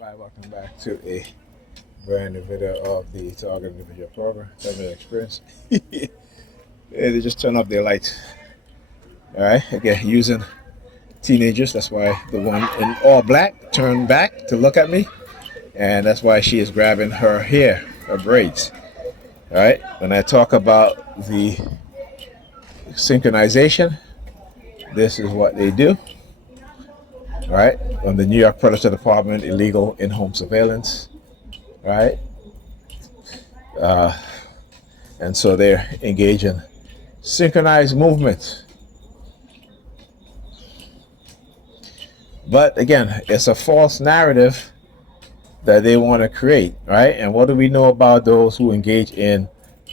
Alright, welcome back to a brand new video of the Target Individual Program, 7 Experience. Yeah, they just turn off their lights. Alright, again, using teenagers. That's why the one in all black turned back to look at me. And that's why she is grabbing her hair, her braids. Alright, when I talk about the synchronization, this is what they do. Right, on the New York Predators Department, illegal in-home surveillance, right? And so they're engaged in synchronized movement. But again, it's a false narrative that they want to create, right? And what do we know about those who engage in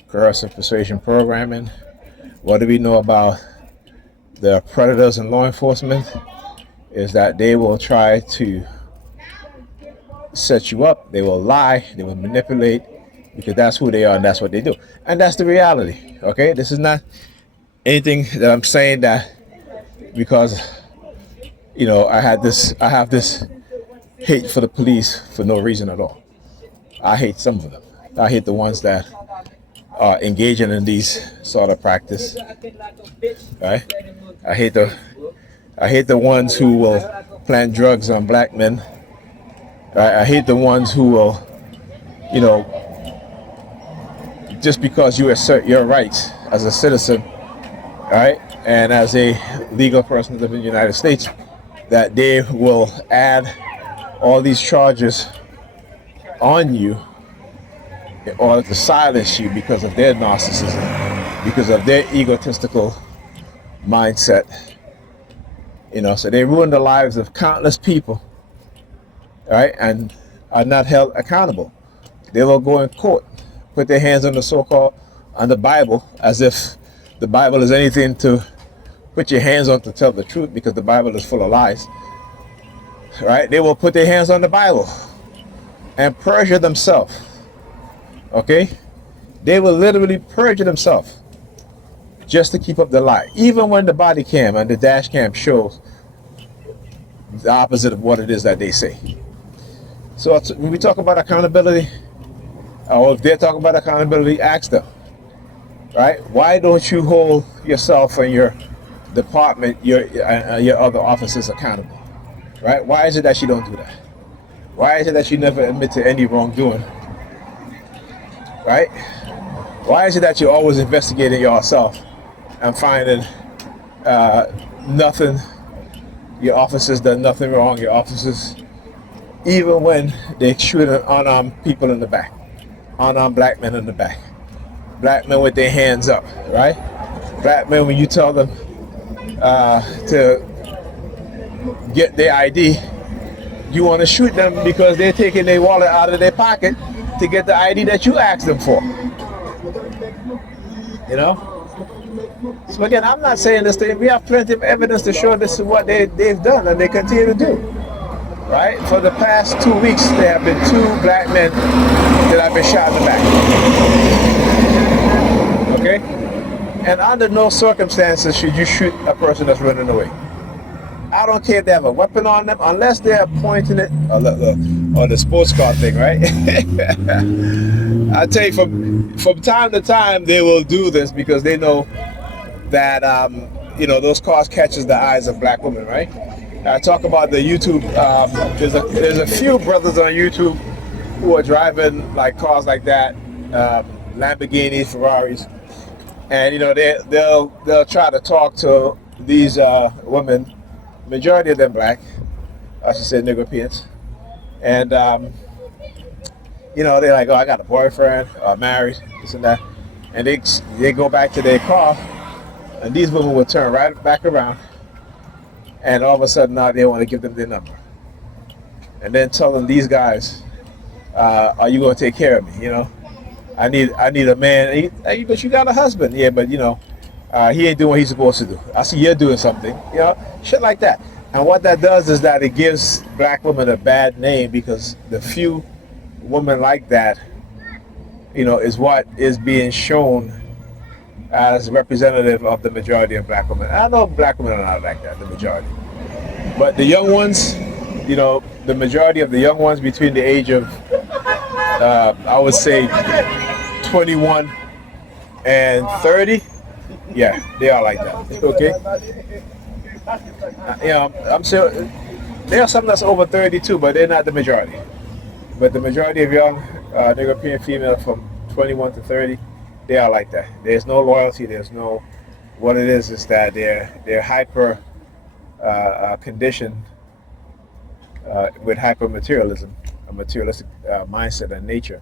coercive persuasion programming? What do we know about the predators in law enforcement? Is that they will try to set you up, they will lie, they will manipulate, because that's who they are and that's what they do. And that's the reality, okay? This is not anything that I'm saying that because, I have this hate for the police for no reason at all. I hate some of them. I hate the ones that are engaging in these sort of practice, right? I hate the ones who will plant drugs on black men. I hate the ones who will, just because you assert your rights as a citizen, right, and as a legal person living in the United States, that they will add all these charges on you in order to silence you because of their narcissism, because of their egotistical mindset. So they ruin the lives of countless people, right, and are not held accountable. They will go in court, put their hands on the Bible, as if the Bible is anything to put your hands on to tell the truth, because the Bible is full of lies, right? They will put their hands on the Bible and perjure themselves, okay? They will literally perjure themselves just to keep up the lie, even when the body cam and the dash cam shows the opposite of what it is that they say. So when we talk about accountability, or if they're talking about accountability, ask them, right? Why don't you hold yourself and your department, your other officers accountable, right? Why is it that you don't do that? Why is it that you never admit to any wrongdoing, right? Why is it that you're always investigating yourself and finding nothing? Your officers done nothing wrong. Your officers, even when they shoot unarmed people in the back, unarmed black men in the back, black men with their hands up, right? Black men, when you tell them to get their ID, you want to shoot them because they're taking their wallet out of their pocket to get the ID that you asked them for. So again, I'm not saying this thing. We have plenty of evidence to show this is what they've done and they continue to do. Right? For the past 2 weeks, there have been 2 black men that have been shot in the back. Okay? And under no circumstances should you shoot a person that's running away. I don't care if they have a weapon on them, unless they're pointing it on the sports car thing, right? I tell you, from time to time, they will do this because they know that those cars catches the eyes of black women, right? I talk about the YouTube. There's a few brothers on YouTube who are driving like cars like that, Lamborghinis, Ferraris, and they'll try to talk to these women. Majority of them black, I should say Negropeans, and they're like, oh, I got a boyfriend, married, this and that, and they go back to their car, and these women will turn right back around, and all of a sudden now they want to give them their number, and then tell them, these guys, are you going to take care of me? I need a man. But you got a husband, yeah, but he ain't doing what he's supposed to do. I see you're doing something, shit like that. And what that does is that it gives black women a bad name, because the few women like that, is what is being shown as representative of the majority of black women. I know black women are not like that, the majority. But the young ones the majority of the young ones between the age of, I would say, 21 and 30, yeah, they are like that. Okay, I'm sure there are some that's over 32, but they're not the majority. But the majority of young European females from 21 to 30, they are like that. There's no loyalty. There's no. What it is that they're hyper conditioned with hyper materialism, a materialistic mindset and nature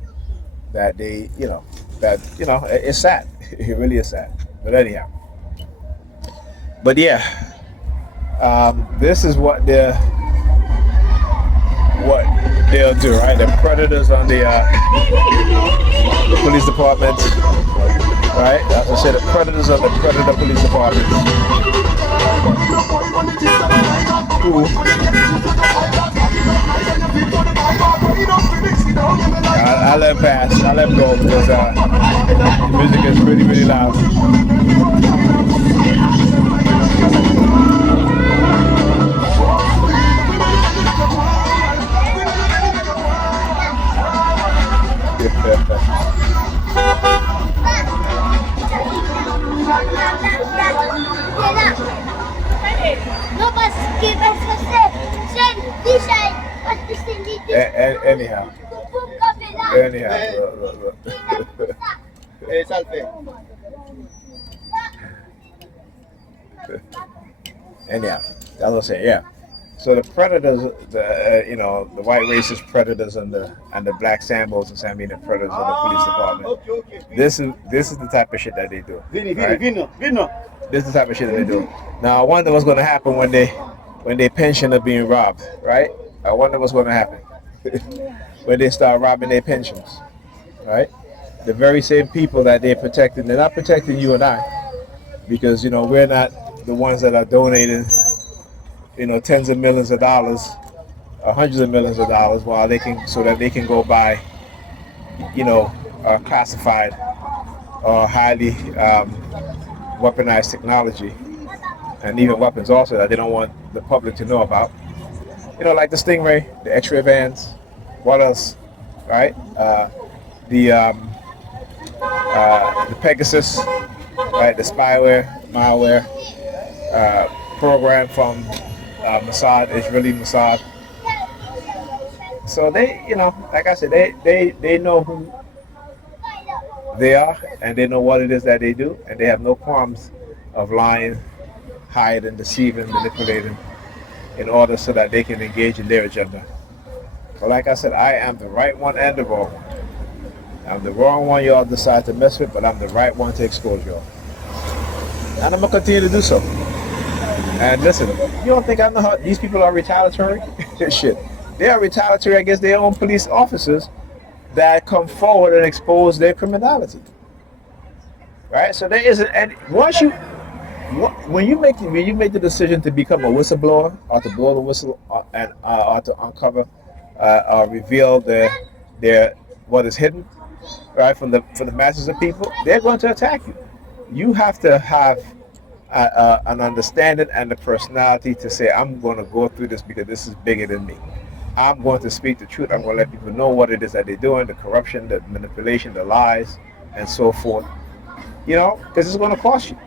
that it's sad. It really is sad. But anyhow, but yeah, this is what they'll do, right? The predators on the police department, right? As I said, the predators on the predator police department. Who? I let him pass. I let him go because the music is really, really loud. Anyhow. Anyhow, that's what I'm saying. Yeah. So the predators, the white racist predators and the black Sambos and Sambina predators of the police department. This is the type of shit that they do. Right? This is the type of shit that they do. Now I wonder what's going to happen when their pension are being robbed. Right? I wonder what's going to happen when they start robbing their pensions. Right? The very same people that they're protecting, they're not protecting you and I, because we're not the ones that are donating tens of millions of dollars, hundreds of millions of dollars, so that they can go buy classified or highly weaponized technology, and even weapons also that they don't want the public to know about. Like the Stingray, the X-ray vans. What else? Right? The Pegasus, right? The spyware, malware program from Mossad, Israeli Mossad. So they, like I said, they know who they are, and they know what it is that they do, and they have no qualms of lying, hiding, deceiving, manipulating, in order so that they can engage in their agenda. But like I said, I am the right one and the wrong one. I'm the wrong one y'all decide to mess with, but I'm the right one to expose y'all. And I'm going to continue to do so. And listen, you don't think I know how these people are retaliatory? Shit. They are retaliatory against their own police officers that come forward and expose their criminality. Right? So there isn't any, when you make the decision to become a whistleblower or to blow the whistle or to uncover or reveal their what is hidden, right, from the masses of people, they're going to attack you. You have to have an understanding and the personality to say, I'm going to go through this because this is bigger than me. I'm going to speak the truth. I'm going to let people know what it is that they're doing, the corruption, the manipulation, the lies, and so forth. Because it's going to cost you.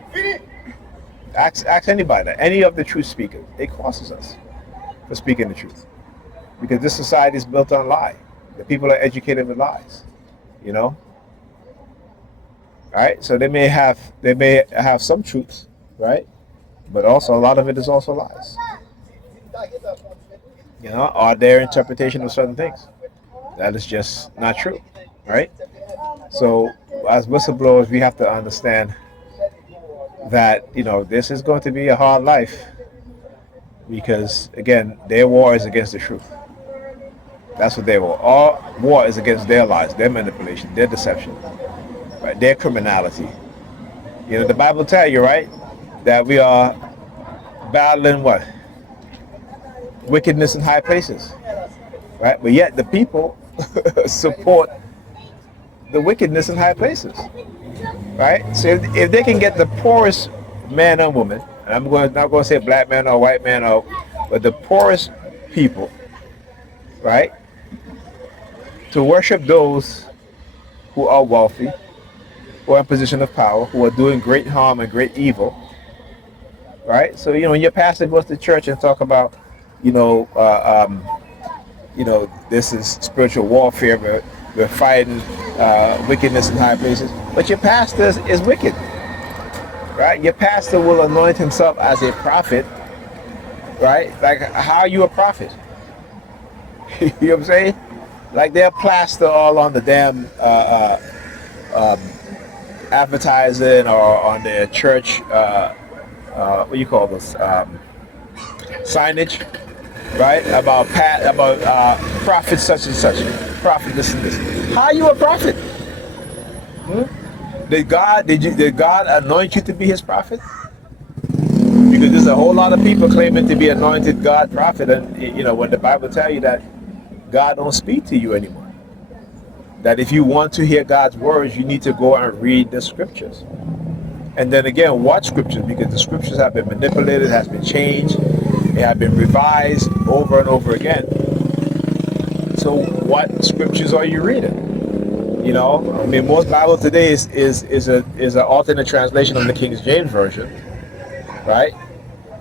Ask anybody, any of the truth speakers. It costs us for speaking the truth. Because this society is built on lie. The people are educated with lies. Right? So they may have some truths, right? But also a lot of it is also lies. Or their interpretation of certain things. That is just not true, right? So as whistleblowers, we have to understand that, this is going to be a hard life because, again, their war is against the truth. That's what they war. All war is against their lies, their manipulation, their deception, right? Their criminality. The Bible tells you, right, that we are battling what? Wickedness in high places, right? But yet the people support the wickedness in high places, right? So if they can get the poorest man or woman, and not going to say black man or white man, but the poorest people right? To worship those who are wealthy, who are in position of power, who are doing great harm and great evil, right? So when your pastor goes to church and talk about, you know, this is spiritual warfare. We're fighting wickedness in high places, but your pastor is wicked, right? Your pastor will anoint himself as a prophet, right? Like, how are you a prophet? You know what I'm saying? Like, they'll plaster all on the damn advertising or on their church, what do you call this? Signage, right? About prophet such and such, prophet this and this. How are you a prophet? Did God anoint you to be His prophet? Because there's a whole lot of people claiming to be anointed God prophet, and when the Bible tell you that God don't speak to you anymore. That if you want to hear God's words, you need to go and read the scriptures. And then again, watch scriptures, because the scriptures have been manipulated, has been changed, they have been revised over and over again. So what scriptures are you reading? I mean, most Bible today is an alternate translation of the King James version, right?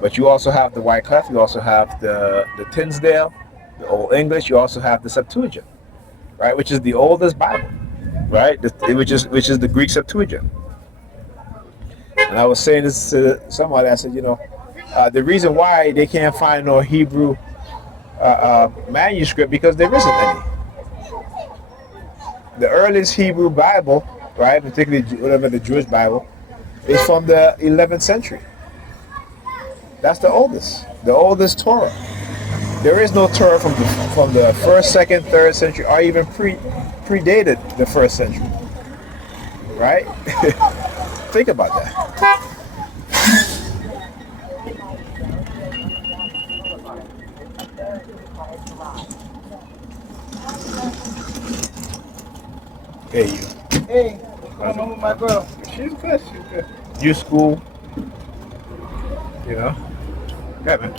But you also have the Wycliffe, you also have the Tinsdale, the Old English, you also have the Septuagint, right, which is the oldest Bible, right, which is the Greek Septuagint. And I was saying this to somebody. I said, the reason why they can't find no Hebrew manuscript, because there isn't any. The earliest Hebrew Bible, right, particularly whatever the Jewish Bible, is from the 11th century. That's the oldest Torah. There is no Torah from the first, second, third century, or even predated the first century, right? Think about that. Hey, you. Hey, what's going on with my girl? She's good. You school, Yeah, man.